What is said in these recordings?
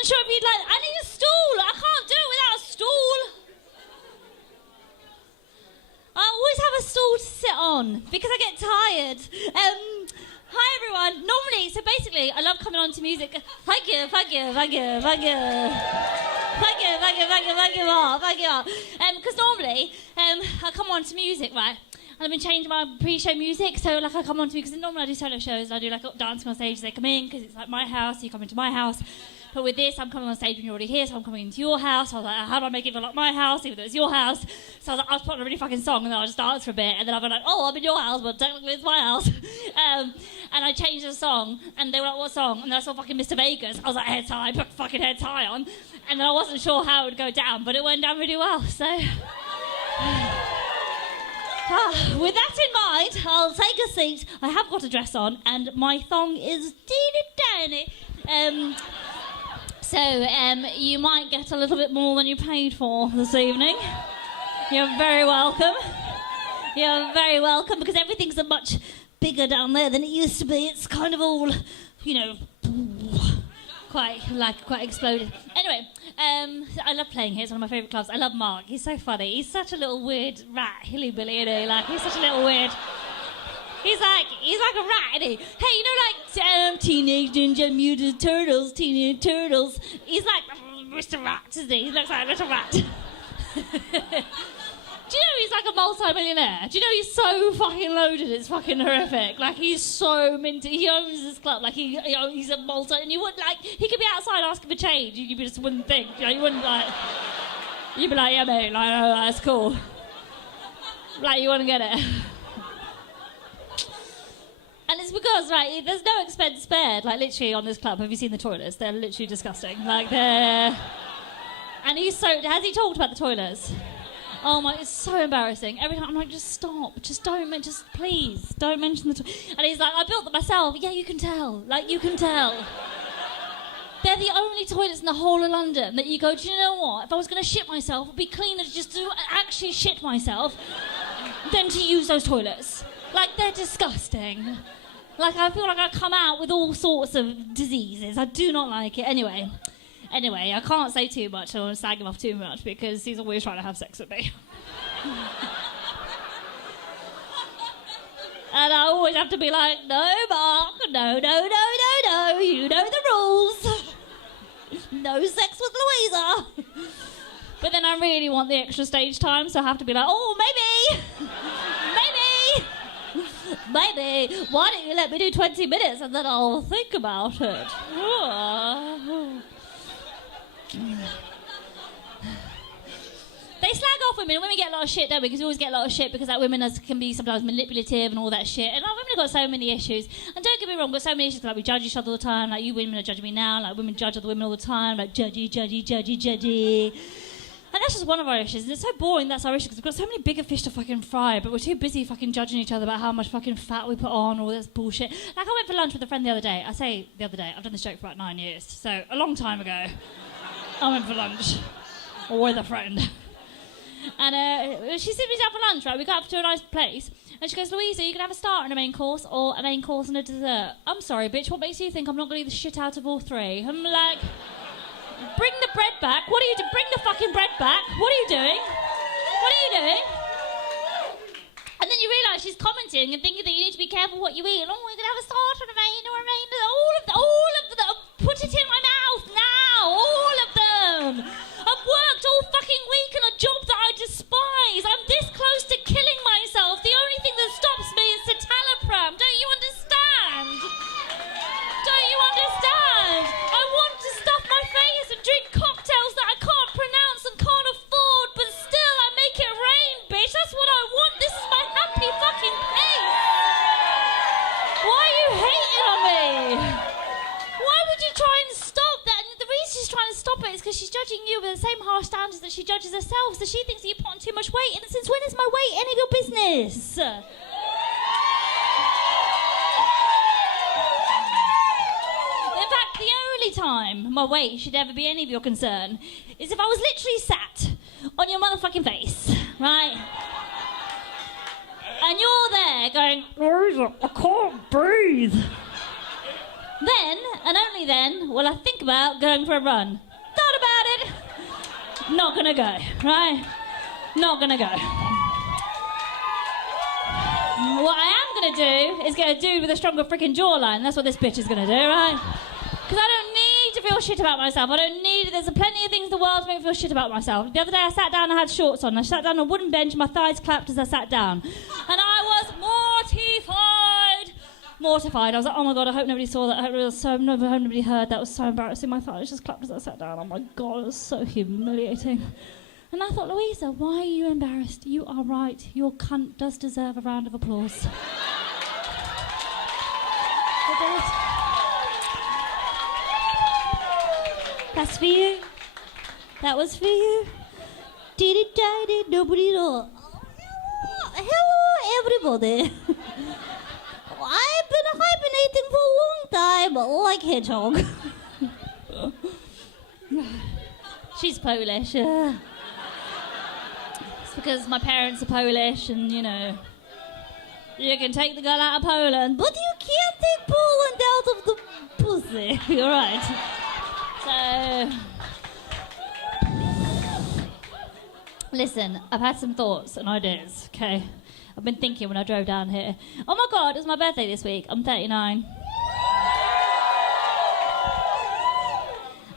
wasn't sure if you'd like... I need a stool. I can't do it without a stool. I always have a stool to sit on because I get tired. Hi, everyone. Normally, so basically, I love coming on to music. Thank you. Because normally, I come on to music, right? And I've been changing my pre-show music, so like I come on to, because normally I do solo shows, and I do like dancing on stage, they come in, because it's like my house, you come into my house. But with this, I'm coming on stage when you're already here, so I'm coming into your house. I was like, how do I make it feel like my house, even though it's your house? So I was like, I'll put on a really fucking song, and then I'll just dance for a bit, and then I'll be like, oh, I'm in your house, but technically it's my house. And I changed the song, and they were like, what song? And then I saw fucking Mr. Vegas. I was like, head tie, put fucking head tie on. And then I wasn't sure how it would go down, but it went down really well, so... With that in mind, I'll take a seat. I have got a dress on, and my thong is teeny tiny. You might get a little bit more than you paid for this evening. You're very welcome. You're very welcome, because everything's a much bigger down there than it used to be. It's kind of all, you know, quite exploded. Anyway, I love playing here. It's one of my favourite clubs. I love Mark. He's so funny. He's such a little weird rat hillybilly, isn't he? Like, he's such a little weird... He's like a rat, isn't he? Hey, you know, like, Teenage Ninja Mutant Turtles, Teenage Turtles. He's like Mr. Rat, isn't he? He looks like a little rat. Do you know he's like a multi-millionaire? Do you know he's so fucking loaded, it's fucking horrific. Like, he's so minty. He owns this club. Like, he's a multi... And you wouldn't, like... He could be outside asking for change. You just wouldn't think. You know, you wouldn't, like... You'd be like, yeah, mate. Like, oh, that's cool. Like, you wouldn't get it. And it's because, right, there's no expense spared, like, literally, on this club. Have you seen the toilets? They're literally disgusting. Like, they're... And he's so... Has he talked about the toilets? Oh, my... It's so embarrassing. Every time I'm like, just stop. Just don't... Just please, don't mention the toilets. And he's like, I built them myself. Yeah, you can tell. Like, you can tell. They're the only toilets in the whole of London that you go, do you know what? If I was going to shit myself, it would be cleaner to just actually shit myself than to use those toilets. Like, they're disgusting. Like, I feel like I come out with all sorts of diseases. I do not like it. Anyway, I can't say too much. I don't want to slag him off too much because he's always trying to have sex with me. And I always have to be like, no, Mark, no, you know the rules. No sex with Louisa. But then I really want the extra stage time, so I have to be like, oh, maybe. Maybe. Why don't you let me do 20 minutes and then I'll think about it. They slag off women, and women get a lot of shit, don't we? Because we always get a lot of shit because like, women can be sometimes manipulative and all that shit. And like, women have got so many issues. And don't get me wrong, we've got so many issues. Like, we judge each other all the time. Like, you women are judging me now. Like, women judge other women all the time. Like, judgy. And that's just one of our issues. And it's so boring, that's our issue, because we've got so many bigger fish to fucking fry, but we're too busy fucking judging each other about how much fucking fat we put on, all this bullshit. Like, I went for lunch with a friend the other day. I say the other day, I've done this joke for about 9 years, so a long time ago, I went for lunch with a friend. And she sits me down for lunch, right? We got up to a nice place, and she goes, Louisa, you can have a starter and a main course, or a main course and a dessert. I'm sorry, bitch, what makes you think I'm not going to eat the shit out of all three? I'm like... Bring the bread back. What are you doing? Bring the fucking bread back. What are you doing? And then you realise she's commenting and thinking that you need to be careful what you eat. And, oh, you're going to have a starter and a main or a main. All of them. Put it in my mouth now. All of them. I've worked all fucking week on a job that I despise. I'm this close to killing myself. The only thing that stops me is citalopram. Don't you understand? I want to stuff my face and drink cocktails that I can't pronounce and can't afford, but still I make it rain, bitch. That's what I want. This is my happy fucking place. Why are you hating on me? Why would you try and stop that? And the reason she's trying to stop it is because she's judging you with the same harsh standards that she judges herself, so she thinks that you put on too much weight, and since when is my weight any of your business? Time my weight should ever be any of your concern is if I was literally sat on your motherfucking face, right? And you're there going, Louisa, I can't breathe. Then, and only then, will I think about going for a run. Thought about it. Not gonna go, right? Not gonna go. What I am gonna do is get a dude with a stronger freaking jawline. That's what this bitch is gonna do, right? Because I don't need to feel shit about myself. I don't need... There's plenty of things in the world to make me feel shit about myself. The other day I sat down and I had shorts on. I sat down on a wooden bench, my thighs clapped as I sat down. And I was mortified. I was like, oh my God, I hope nobody saw that. I hope nobody heard. That was so embarrassing. My thighs just clapped as I sat down. Oh my God, it was so humiliating. And I thought, Louisa, why are you embarrassed? You are right. Your cunt does deserve a round of applause. It does. That's for you. That was for you. Did nobody know. Hello, everybody. I've been hibernating for a long time, like Hedgehog. She's Polish. It's because my parents are Polish and, you know, you can take the girl out of Poland, but you can't take Poland out of the pussy. You're right. So, listen, I've had some thoughts and ideas, okay? I've been thinking when I drove down here. Oh my God, it's my birthday this week. I'm 39.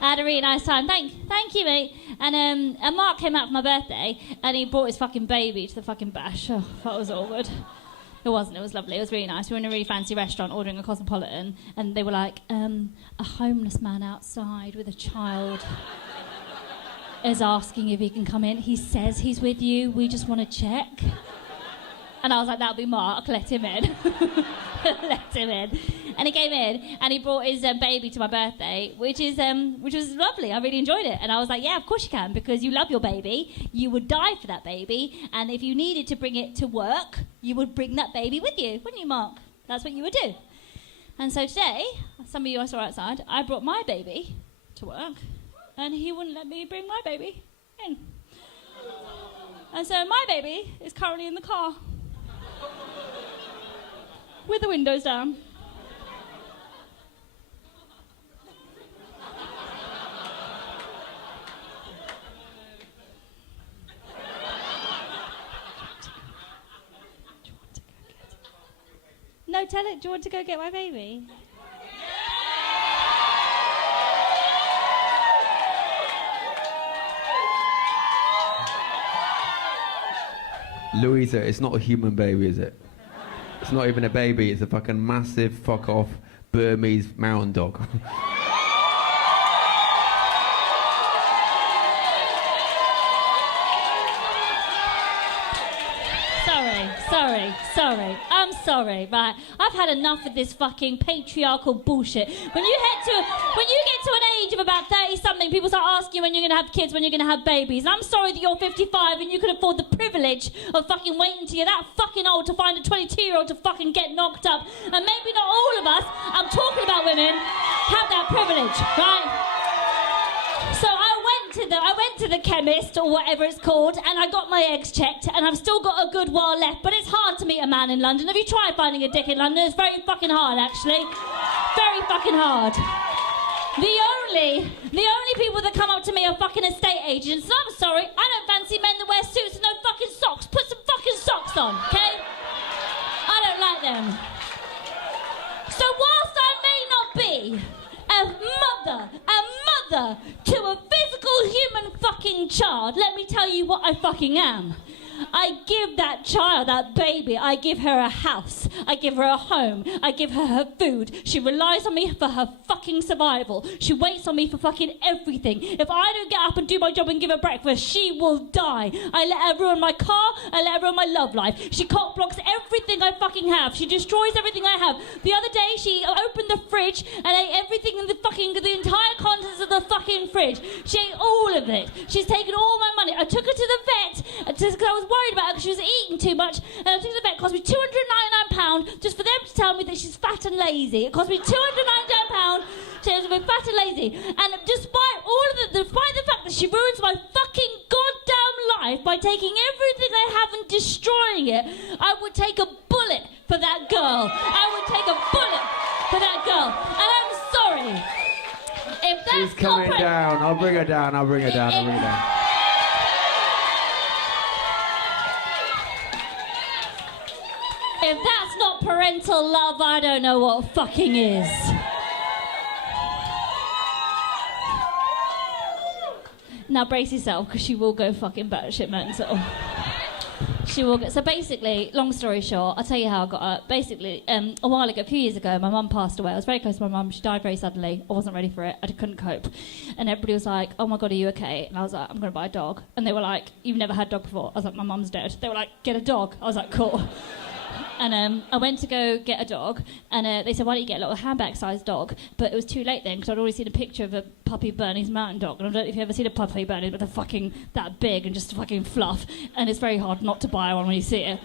I had a really nice time. Thank you, mate. And Mark came out for my birthday and he brought his fucking baby to the fucking bash. Oh, that was awkward. It wasn't. It was lovely. It was really nice. We were in a really fancy restaurant ordering a Cosmopolitan and they were like, a homeless man outside with a child is asking if he can come in. He says he's with you. We just want to check. And I was like, that'll be Mark, let him in. Let him in. And he came in and he brought his baby to my birthday, which was lovely. I really enjoyed it. And I was like, yeah, of course you can, because you love your baby. You would die for that baby. And if you needed to bring it to work, you would bring that baby with you, wouldn't you, Mark? That's what you would do. And so today, some of you I saw outside, I brought my baby to work and he wouldn't let me bring my baby in. And so my baby is currently in the car. With the windows down. No, tell it. Do you want to go get my baby? Louisa, it's not a human baby, is it? It's not even a baby, it's a fucking massive fuck-off Burmese mountain dog. Sorry. I'm sorry, right? I've had enough of this fucking patriarchal bullshit. When you get to an age of about 30-something, people start asking you when you're going to have kids, when you're going to have babies. And I'm sorry that you're 55 and you can afford the privilege of fucking waiting till you're that fucking old to find a 22-year-old to fucking get knocked up. And maybe not all of us, I'm talking about women, have that privilege, right? So I went to the chemist or whatever it's called and I got my eggs checked and I've still got a good while left, but it's hard to meet a man in London. Have you tried finding a dick in London? It's very fucking hard, actually. Very fucking hard. The only people that come up to me are fucking estate agents. And I'm sorry, I don't fancy men that wear suits and no fucking socks. Put some fucking socks on, okay? I don't like them. So whilst I may not be a mother to a physical human fucking child, let me tell you what I fucking am. I give that child, that baby, I give her a house, I give her a home, I give her her food. She relies on me for her fucking survival. She waits on me for fucking everything. If I don't get up and do my job and give her breakfast, she will die. I let her ruin my car, I let her ruin my love life. She cock blocks everything I fucking have. She destroys everything I have. The other day she opened the fridge and ate everything in the entire contents of the fucking fridge. She ate all of it. She's taken all my money. I took her to the vet because I was worried about her because she was eating too much, and I took her to the vet. It cost me £299 just for them to tell me that she's fat and lazy. It cost me £299 to be fat and lazy. And despite all of despite the fact that she ruins my fucking goddamn life by taking everything I have and destroying it, I would take a bullet for that girl. I would take a bullet for that girl. And I'm down. I'll bring her down. If that's not parental love, I don't know what fucking is. Now brace yourself, because she will go fucking batshit mental. She will get... So basically, long story short, I'll tell you how I got her. Basically, a while ago, a few years ago, my mum passed away. I was very close to my mum. She died very suddenly. I wasn't ready for it. I couldn't cope. And everybody was like, oh my God, are you okay? And I was like, I'm going to buy a dog. And they were like, you've never had a dog before? I was like, my mum's dead. They were like, get a dog. I was like, cool. And I went to go get a dog, and they said, why don't you get a little handbag-sized dog? But it was too late then, because I'd already seen a picture of a puppy Bernese mountain dog, and I don't know if you've ever seen a puppy Bernese, but they're fucking that big and just fucking fluff, and it's very hard not to buy one when you see it.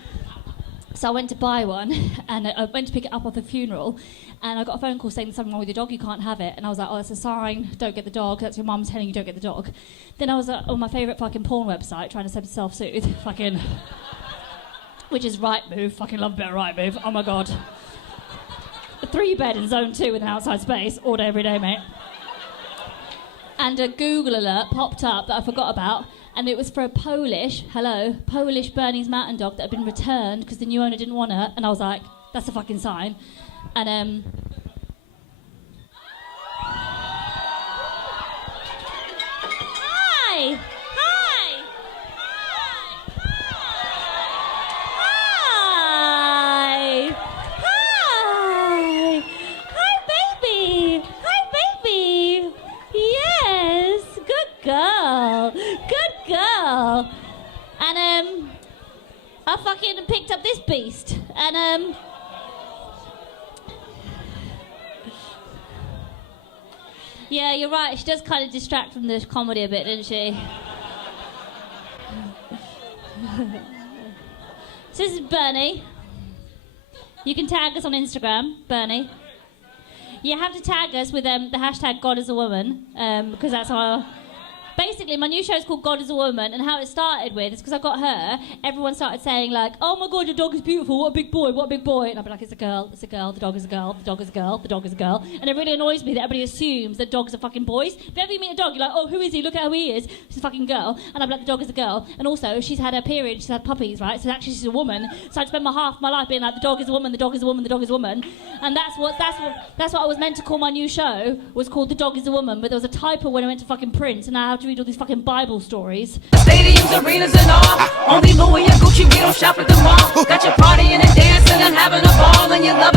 So I went to buy one, and I went to pick it up off the funeral, and I got a phone call saying there's something wrong with your dog, you can't have it. And I was like, oh, that's a sign, don't get the dog, that's your mum telling you don't get the dog. Then I was on my favourite fucking porn website trying to self-soothe, fucking... which is Rightmove. Fucking love a bit of Rightmove. Oh my God. A 3-bed in zone 2 with an outside space all day, every day, mate. And a Google alert popped up that I forgot about, and it was for a Polish Bernese mountain dog that had been returned because the new owner didn't want her. And I was like, that's a fucking sign. And Hi! And I fucking picked up this beast, and yeah, you're right, she does kind of distract from the comedy a bit, doesn't she? So this is Bernie. You can tag us on Instagram, Bernie. You have to tag us with the hashtag God is a woman, because that's our... Basically, my new show is called God is a Woman, and how it started with is because I got her, everyone started saying, like, oh my God, your dog is beautiful, what a big boy, what a big boy. And I'd be like, it's a girl, the dog is a girl, the dog is a girl, the dog is a girl. And it really annoys me that everybody assumes that dogs are fucking boys. If ever you meet a dog, you're like, oh, who is he? Look at how he is. She's a fucking girl. And I'd be like, the dog is a girl. And also, she's had her period, she's had puppies, right? So actually she's a woman. So I'd spend half my life being like, the dog is a woman, the dog is a woman, the dog is a woman. And that's what I was meant to call my new show, was called The Dog is a Woman. But there was a typo when I went to fucking print, and now I have to read all these fucking Bible stories. Stadiums, arenas, and all. Only Louis and Gucci, we don't shop at the mall. Got your partying and dancing and having a ball, and you're loving.